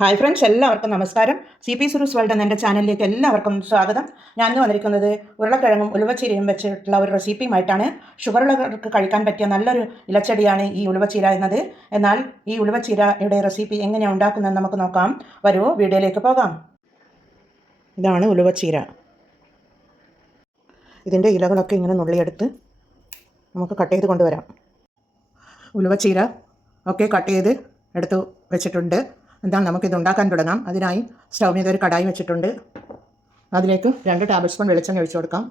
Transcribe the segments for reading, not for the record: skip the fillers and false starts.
Hi friends, എല്ലാവർക്കും നമസ്കാരം. C P സുരൂസ് world എന്ന എൻ്റെ ചാനലിലേക്ക് എല്ലാവർക്കും സ്വാഗതം. ഞാൻ വന്നിരിക്കുന്നത് ഉരുളക്കിഴങ്ങും ഉലുവച്ചീരയും വെച്ചിട്ടുള്ള ഒരു റെസിപ്പിയുമായിട്ടാണ്. ഷുഗറുള്ളവർക്ക് കഴിക്കാൻ പറ്റിയ നല്ലൊരു ഇലച്ചെടിയാണ് ഈ ഉലുവച്ചീര എന്നത്. എന്നാൽ ഈ ഉലുവച്ചീരയുടെ റെസിപ്പി എങ്ങനെയാണ് ഉണ്ടാക്കുന്നതെന്ന് നമുക്ക് നോക്കാം. വരൂ, വീഡിയോയിലേക്ക് പോകാം. ഇതാണ് ഉലുവച്ചീര. ഇതിൻ്റെ ഇലകളൊക്കെ ഇങ്ങനെ നുള്ളിയെടുത്ത് നമുക്ക് കട്ട് ചെയ്ത് കൊണ്ടുവരാം. ഉലുവച്ചീര ഒക്കെ കട്ട് ചെയ്ത് എടുത്ത് വെച്ചിട്ടുണ്ട്. എന്താണ്, നമുക്കിത് ഉണ്ടാക്കാൻ തുടങ്ങാം. അതിനായി സ്റ്റൗ మీద ഒരു കടായി വെച്ചിട്ടുണ്ട്. അതിലേക്ക് 2 ടേബിൾ സ്പൂൺ വെളിച്ചെണ്ണ ഒഴിച്ചു കൊടുക്കാം.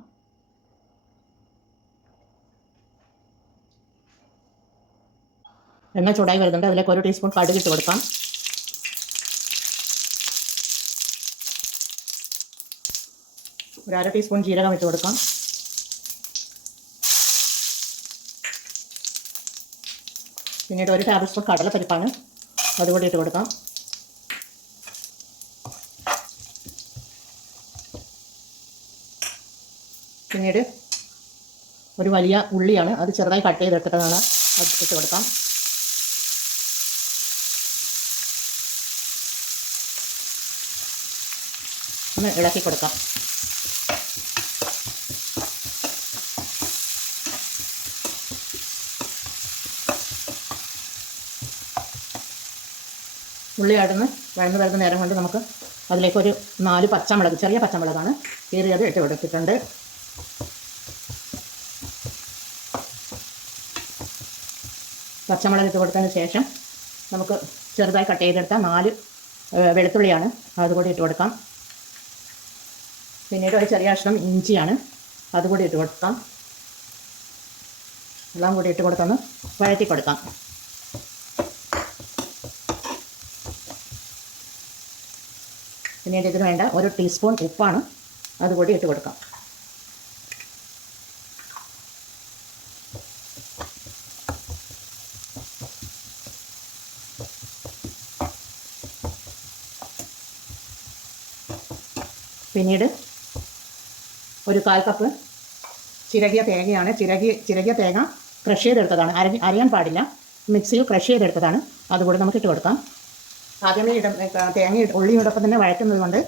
എണ്ണ ചൂടായി വരുന്നുണ്ട്. അതിലേക്ക് 1 ടീസ്പൂൺ കടുക് ഇട്ട് കൊടുക്കാം. ഒരു 1/2 ടീസ്പൂൺ ജീരകം ഇട്ട് കൊടുക്കാം. പിന്നീട് 1 ടേബിൾ സ്പൂൺ കടലപ്പരിപ്പാണ്, അതുകൂടി ഇട്ട് കൊടുക്കാം. പിന്നീട് ഒരു വലിയ ഉള്ളിയാണ്, അത് ചെറുതായി കട്ട് ചെയ്തെടുത്തിട്ടതാണ്, അത് ഇട്ട് കൊടുക്കാം. ഒന്ന് ഇളക്കി കൊടുക്കാം. ഉള്ളി വഴന്നു വരുന്ന നേരം കൊണ്ട് നമുക്ക് അതിലേക്കൊരു 4 പച്ചമുളക്, ചെറിയ പച്ചമുളകാണ്, കീറിയത് ഇട്ട് കൊടുത്തിട്ടുണ്ട്. പച്ചമുളക് ഇട്ട് കൊടുത്തതിന് ശേഷം നമുക്ക് ചെറുതായി കട്ട് ചെയ്തെടുത്ത 4 വെളുത്തുള്ളിയാണ്, അതുകൂടി ഇട്ട് കൊടുക്കാം. പിന്നീട് ഒരു ചെറിയ കഷ്ണം ഇഞ്ചിയാണ്, അതുകൂടി ഇട്ട് കൊടുക്കാം. എല്ലാം കൂടി ഇട്ട് കൊടുത്തൊന്ന് വഴറ്റി കൊടുക്കാം. പിന്നീട് ഇതിന് വേണ്ട 1 ടീസ്പൂൺ ഉപ്പാണ്, അതുകൂടി ഇട്ട് കൊടുക്കാം. പിന്നീട് ഒരു 1/4 കപ്പ് ചിരകിയ തേങ്ങയാണ്. ചിരകിയ തേങ്ങ ക്രഷ് ചെയ്തെടുത്തതാണ്, അരയാൻ പാടില്ല, മിക്സിയിൽ ക്രഷ് ചെയ്തെടുത്തതാണ്, അതുകൂടി നമുക്ക് ഇട്ട് കൊടുക്കാം. ആദ്യമേ തേങ്ങ ഉള്ളിയോടൊപ്പം തന്നെ വഴറ്റുന്നത് കൊണ്ട്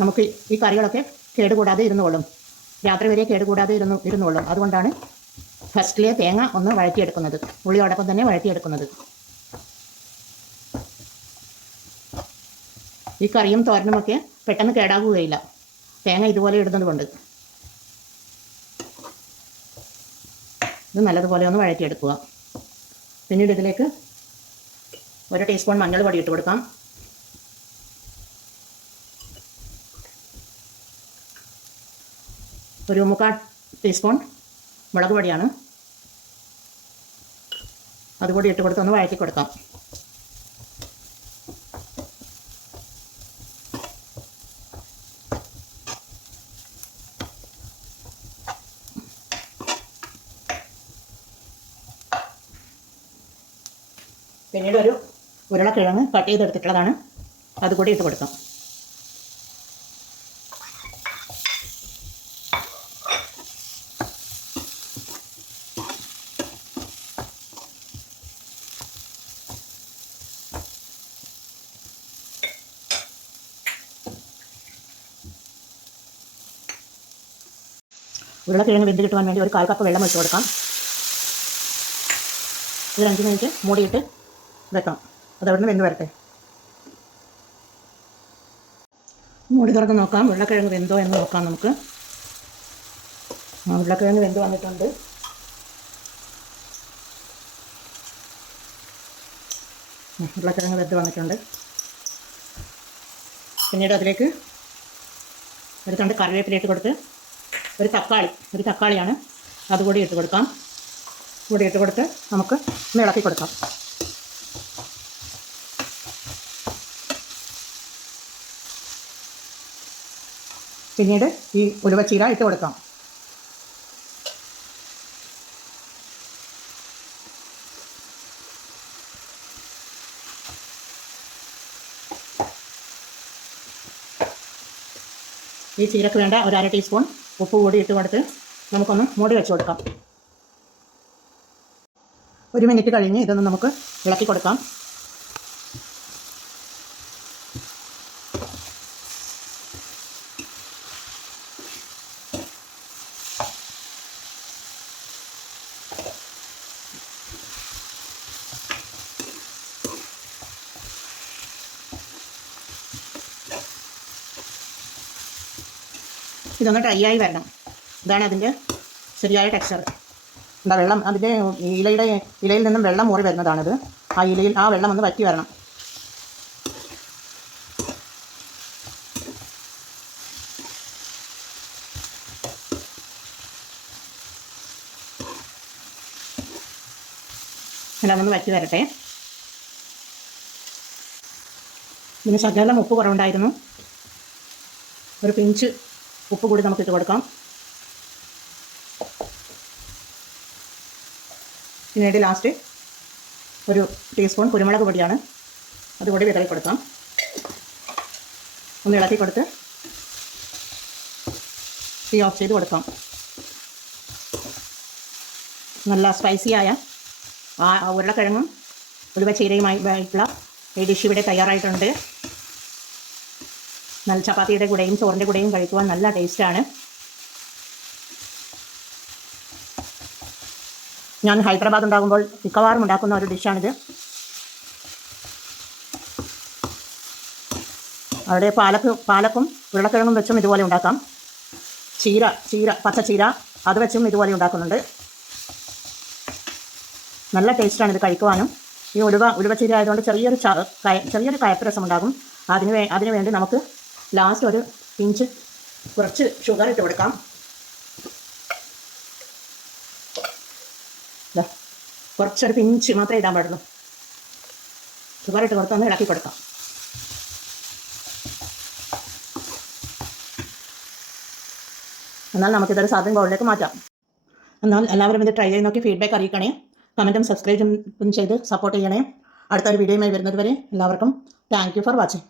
നമുക്ക് ഈ കറികളൊക്കെ കേടുകൂടാതെ ഇരുന്നുകൊള്ളും, രാത്രി വരെ കേടുകൂടാതെ ഇരുന്നുകൊള്ളും. അതുകൊണ്ടാണ് ഫസ്റ്റിലെ തേങ്ങ ഒന്ന് വഴറ്റിയെടുക്കുന്നത്, ഉള്ളിയോടൊപ്പം തന്നെ വഴറ്റിയെടുക്കുന്നത്. ഈ കറിയും തോരനുമൊക്കെ പെട്ടെന്ന് കേടാകുകയില്ല, തേങ്ങ ഇതുപോലെ ഇടുന്നത് കൊണ്ട്. ഇത് നല്ലതുപോലെ ഒന്ന് വഴറ്റിയെടുക്കുക. പിന്നീട് ഇതിലേക്ക് 1 ടീസ്പൂൺ മഞ്ഞൾ പൊടി ഇട്ട് കൊടുക്കാം. ഒരു 3/4 ടീസ്പൂൺ മുളക് പൊടിയാണ്, അതുകൂടി ഇട്ട് കൊടുത്ത് ഒന്ന് വഴറ്റി കൊടുക്കാം. പിന്നീട് ഒരു ഉരുളക്കിഴങ്ങ് കട്ട് ചെയ്തെടുത്തിട്ടുള്ളതാണ്, അതുകൂടി ഇട്ട് കൊടുക്കാം. ഉരുളക്കിഴങ്ങ് വെന്ത് കിട്ടുവാൻ വേണ്ടി ഒരു 1/4 കപ്പ് വെള്ളം ഒഴിച്ച് കൊടുക്കാം. ഒരു 5 മിനിറ്റ് മൂടിയിട്ട് വെക്കാം, അതവിടുന്ന് വെന്ത് വരട്ടെ. മൂടി തുറന്ന് നോക്കാം, ഉരുളക്കിഴങ്ങ് വെന്തോ എന്ന് നോക്കാം നമുക്ക്. ഉരുളക്കിഴങ്ങ് വെന്ത് വന്നിട്ടുണ്ട്. ഉരുളക്കിഴങ്ങ് വെന്ത് വന്നിട്ടുണ്ട്. പിന്നീട് അതിലേക്ക് ഒരു തണ്ട് കറിവേപ്പില ഇട്ട് കൊടുത്ത് ഒരു തക്കാളിയാണ്, അതുകൂടി ഇട്ട് കൊടുക്കാം. കൂടി ഇട്ട് കൊടുത്ത് നമുക്ക് ഒന്ന് ഇളക്കി കൊടുക്കാം. പിന്നീട് ഈ ഉലുവച്ചീര ഇട്ട് കൊടുക്കാം. ഈ ചീരക്ക് വേണ്ട ഒരു 1/2 ടീസ്പൂൺ ഉപ്പ് കൂടി ഇട്ട് കൊടുത്ത് നമുക്കൊന്ന് മൂടി വെച്ച് കൊടുക്കാം. 1 മിനിറ്റ് കഴിഞ്ഞ് ഇതൊന്ന് നമുക്ക് ഇളക്കി കൊടുക്കാം. ഇതൊന്ന് ഡ്രൈ ആയി വരണം. ഇതാണ് അതിൻ്റെ ശരിയായ ടെക്സ്ചർ. എന്താ വെള്ളം അതിൻ്റെ ഇലയിൽ നിന്നും വെള്ളം ഊറി വരുന്നതാണിത്. ആ വെള്ളം ഒന്ന് വറ്റി വരണം. എല്ലാം ഒന്ന് വറ്റി വരട്ടെ. ഇതിന് ശകലം ഉപ്പ് കുറവുണ്ടായിരുന്നു. ഒരു പിഞ്ച് ഉപ്പ് കൂടി നമുക്ക് ഇട്ട് കൊടുക്കാം. പിന്നീട് ലാസ്റ്റ് ഒരു ടീസ്പൂൺ കുരുമുളക് പൊടിയാണ്, അതുകൂടി വിതറി കൊടുക്കാം. ഒന്ന് ഇളക്കി കൊടുത്ത് തീ ഓഫ് ചെയ്ത് കൊടുക്കാം. നല്ല സ്പൈസിയായ ഉരുളക്കിഴങ്ങും ഉലുവച്ചീരയുമായിട്ടുള്ള ഈ ഡിഷ് ഇവിടെ തയ്യാറായിട്ടുണ്ട്. നല്ല ചപ്പാത്തിയുടെ കൂടെയും ചോറിൻ്റെ കൂടെയും കഴിക്കുവാൻ നല്ല ടേസ്റ്റാണ്. ഞാൻ ഹൈദരാബാദ് ഉണ്ടാകുമ്പോൾ മിക്കവാറും ഉണ്ടാക്കുന്ന ഒരു ഡിഷാണിത്. അവിടെ പാലക്കും ഉരുളക്കിഴങ്ങും വെച്ചും ഇതുപോലെ ഉണ്ടാക്കാം. പച്ചച്ചീര അത് വെച്ചും ഇതുപോലെ ഉണ്ടാക്കുന്നുണ്ട്. നല്ല ടേസ്റ്റാണ് ഇത് കഴിക്കുവാനും. ഈ ഉലുവച്ചീര ആയതുകൊണ്ട് ചെറിയൊരു കയപ്പ് രസം ഉണ്ടാകും. അതിന് വേണ്ടി നമുക്ക് ലാസ്റ്റ് ഒരു പിഞ്ച് കുറച്ച് ഷുഗർ ഇട്ട് കൊടുക്കാം. കുറച്ചൊരു പിഞ്ച് മാത്രമേ ഇടാൻ പാടുള്ളൂ. ഷുഗർ ഇട്ട് കൊടുത്തൊന്ന് ഇളക്കി കൊടുക്കാം. എന്നാൽ നമുക്കിതൊരു സർവിംഗ് ബൗളിലേക്ക് മാറ്റാം. എന്നാൽ എല്ലാവരും ഇത് ട്രൈ ചെയ്ത് നോക്കി ഫീഡ്ബാക്ക് അറിയിക്കണേ. കമൻറ്റും സബ്സ്ക്രൈബും ചെയ്ത് സപ്പോർട്ട് ചെയ്യണേ. അടുത്തൊരു വീഡിയോയുമായി വരുന്നത് വരെ എല്ലാവർക്കും താങ്ക് യു ഫോർ വാച്ചിങ്.